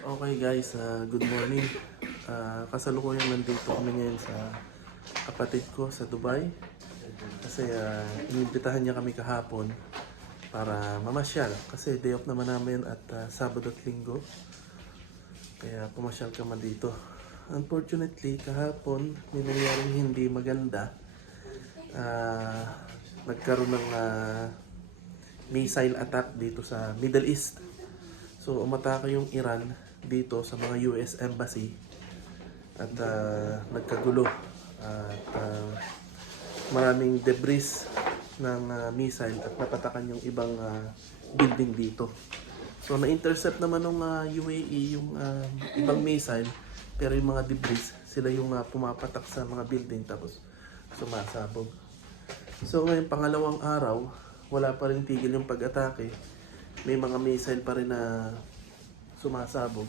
Okay guys, good morning. Kasalukuyan nandito kami ngayon sa kapatid ko sa Dubai. Kasi inimbitahan niya kami kahapon para mamasyal. Kasi day off naman namin at Sabado at Linggo. Kaya pumasyal ka man dito. Unfortunately, kahapon may nangyaring hindi maganda. Nagkaroon ng missile attack dito sa Middle East. So umatake yung Iran dito sa mga US Embassy at nagkagulo at maraming debris ng missile at napatakan yung ibang building dito. So na-intercept naman ng UAE yung ibang missile, pero yung mga debris sila yung pumapatak sa mga building tapos sumasabog. So ngayon pangalawang araw, wala pa rin tigil yung pag-atake. May mga missile pa rin na sumasabog.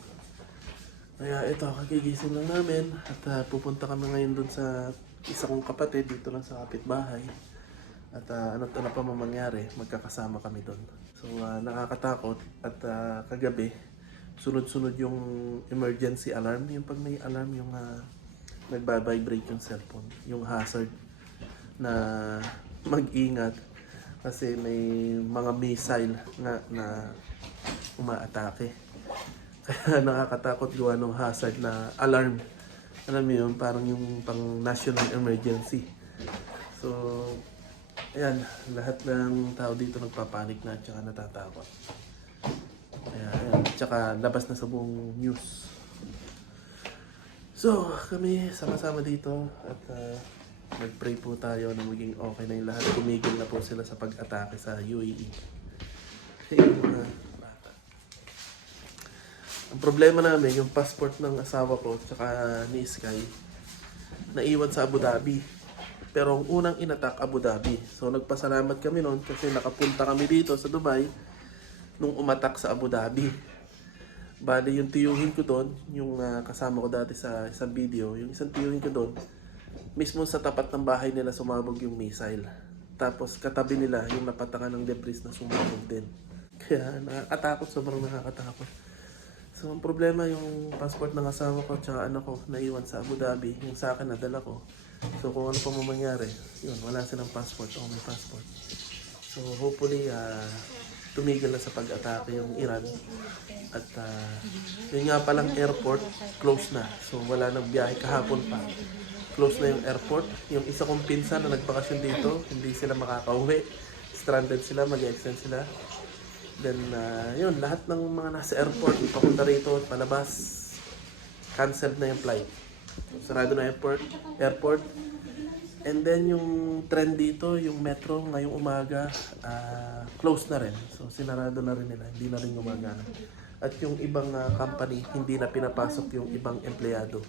Kaya ito, kagigising lang namin at pupunta kami ngayon dun sa isa kong kapatid dito lang sa kapitbahay. At ano't ano pa mangyari, magkakasama kami dun. So nakakatakot at kagabi, sunod-sunod yung emergency alarm. Yung pag may alarm, yung nagbabibrate yung cellphone. Yung hazard na mag-ingat kasi may mga missile na umaatake. Kaya nakakatakot gawa ng hazard na alarm. Alam mo yun, parang yung pang national emergency. So, ayan, lahat ng tao dito nagpapanik na at saka natatakot. Kaya, ayan, tsaka labas na sa buong news. So, kami sama-sama dito at nag-pray po tayo na maging okay na yung lahat. Tumigil na po sila sa pag-atake sa UAE. Ang problema namin, yung passport ng asawa ko tsaka ni Sky, naiwan sa Abu Dhabi. Pero ang unang inatak, Abu Dhabi. So nagpasalamat kami noon kasi nakapunta kami dito sa Dubai nung umatak sa Abu Dhabi. Bali yung tiyuhin ko doon, yung kasama ko dati sa isang video, yung isang tiyuhin ko doon, mismo sa tapat ng bahay nila sumabog yung missile. Tapos katabi nila yung napatakan ng debris na sumabog din. Kaya nakakatakot, sobrang nakakatakot. So ang problema yung passport ng asawa ko at anak ko naiwan sa Abu Dhabi. Yung sa akin nadala ko. So kung ano pa mangyari, yun, wala silang passport o may passport. So hopefully tumigil na sa pag-atake yung Iran. At yun nga palang airport, close na. So wala nang biyahe kahapon pa. Close na yung airport. Yung isa kong pinsan na nagbakasyon dito, hindi sila makakauwi. Stranded sila, mag-extend sila. Then, yun, lahat ng mga nasa airport, papunta rito at palabas, canceled na yung flight. Sarado na airport. And then, yung trend dito, yung metro, ngayong umaga, closed na rin. So, sinarado na rin nila, hindi na rin gumagana. At yung ibang company, hindi na pinapasok yung ibang empleyado.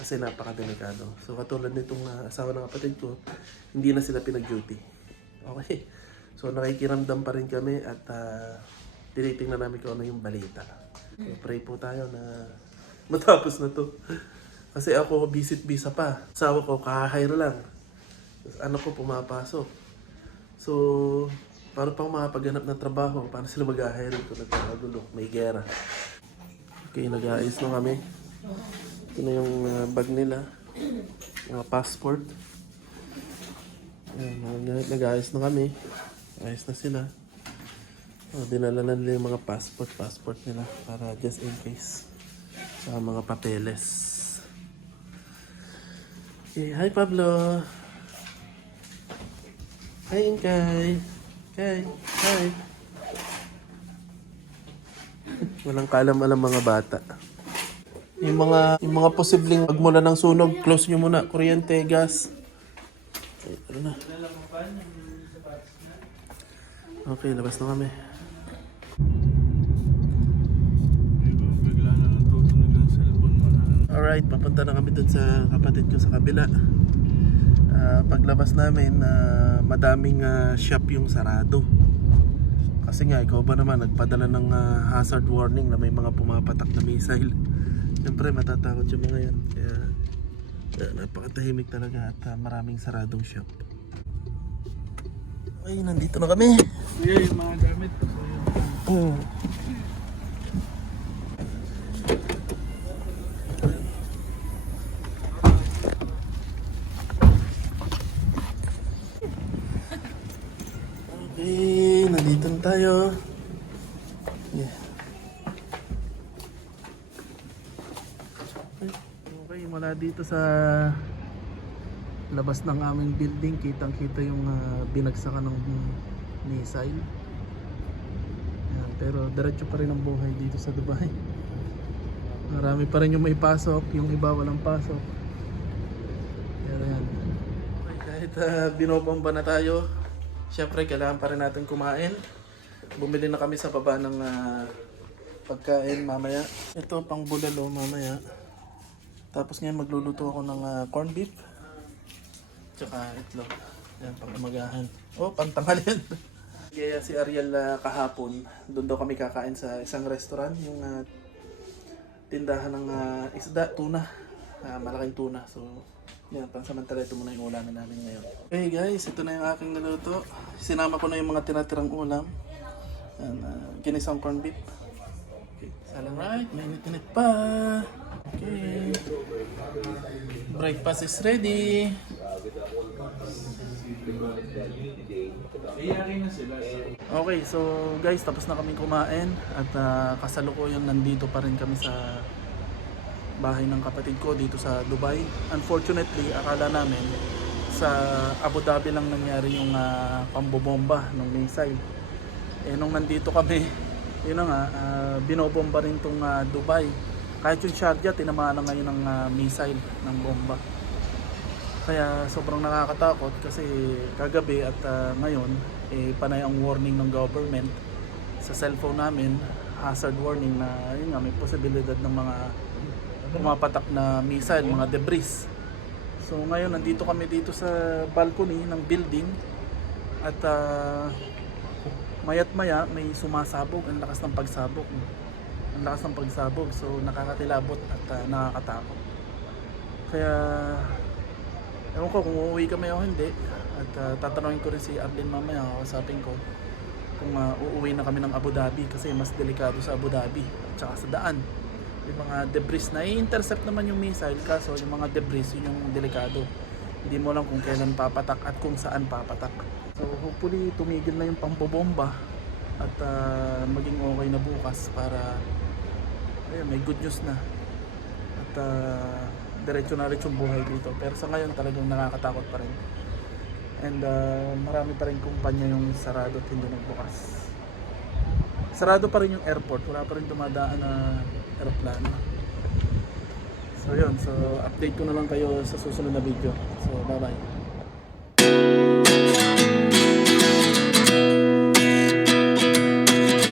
Kasi napakadelikado. So katulad nitong asawa ng kapatid ko, hindi na sila pinag-duty. Okay. So nakikiramdam pa rin kami at tinitingnan namin kung ano yung balita. So pray po tayo na matapos na to. Kasi ako visit visa pa. Asawa ko kaka-hire lang. Tapos anak ko pumapasok. So para pang makapaghanap ng trabaho, paano sila mag-hire kung nagkakagulo? May gera. Okay, nag-aayos na kami. Ito na yung bag nila, mga passport. Ayan, nag-ayos na kami. Ayos na sila. Dinala na nila yung mga passport nila para just in case sa mga papeles. Okay, hi Pablo! Hi Inkay! Hi! Walang kaalam-alam mga bata. Yung mga posibleng pagmula ng sunog, close nyo muna. Kuryente, gas. Okay, ano na. Okay, labas na kami. Alright, papunta na kami dun sa kapatid ko sa kabila. Paglabas namin, madaming shop yung sarado. Kasi nga, ikaw ba naman, nagpadala ng hazard warning na may mga pumapatak na missile. Siyempre matatakot yung mga yan. Kaya napakatahimik talaga at maraming saradong shop. Ay, nandito na kami. Yung mga gamit. tayo. Yeah. Okay, mula dito sa labas ng aming building, kitang-kita yung binagsakan ng missile. Yan, pero diretso pa rin ang buhay dito sa Dubai. Marami pa rin yung may pasok, yung iba walang pasok. Pero yan. Okay, kahit binobomba na tayo, syempre kailangan pa rin natin kumain. Bumili na kami sa baba ng pagkain mamaya. Ito pang bulalo mamaya. Tapos ngayon magluluto ako ng corned beef. Tsaka itlog. Yan, pang umagahan. Oh, pantanghal yan. Kaya si Ariel kahapon, doon daw kami kakain sa isang restaurant. Yung tindahan ng isda, tuna. Malaking tuna. So, yan, pansamantala ito muna yung ulamin namin ngayon. Okay guys, ito na yung aking naluto. Sinama ko na yung mga tinatirang ulam. Yan, ginisang corned beef. Okay, alright, mainit-init pa. Okay. Breakfast is ready. Okay, so guys, tapos na kaming kumain at kasalukuyan nandito pa rin kami sa bahay ng kapatid ko dito sa Dubai. Unfortunately, akala namin sa Abu Dhabi lang nangyari yung pambobomba ng missile. Eh nung nandito kami, yun na nga, binobomba rin tong Dubai. Kahit yung Sharjah, tinamaan na ngayon ng missile, ng bomba. Kaya sobrang nakakatakot kasi kagabi at ngayon, panay ang warning ng government sa cellphone namin, hazard warning na yun nga, may posibilidad ng mga pumapatak na missile, mga debris. So ngayon, nandito kami dito sa balcony ng building at mayat maya may sumasabog, ang lakas ng pagsabog. Ang lakas ng pagsabog, so nakakakilabot at nakakatakot. Kaya ewan ko kung uuwi kami o hindi. At tatanungin ko rin si Arlene mamaya, kausapin ko kung uuwi na kami ng Abu Dhabi kasi mas delikado sa Abu Dhabi at saka sa daan. Yung mga debris na i-intercept naman yung missile, kaso yung mga debris yun yung delikado. Hindi mo lang kung kailan papatak at kung saan papatak. So hopefully tumigil na yung pambobomba at maging okay na bukas para ayun, may good news na. At diretso na rin yung buhay dito. Pero sa ngayon talagang nakakatakot pa rin. And marami pa rin kumpanya yung sarado at hindi nagbukas. Sarado pa rin yung airport. Wala pa rin dumadaan na aeroplano. So yun. So update ko na lang kayo sa susunod na video. So bye bye.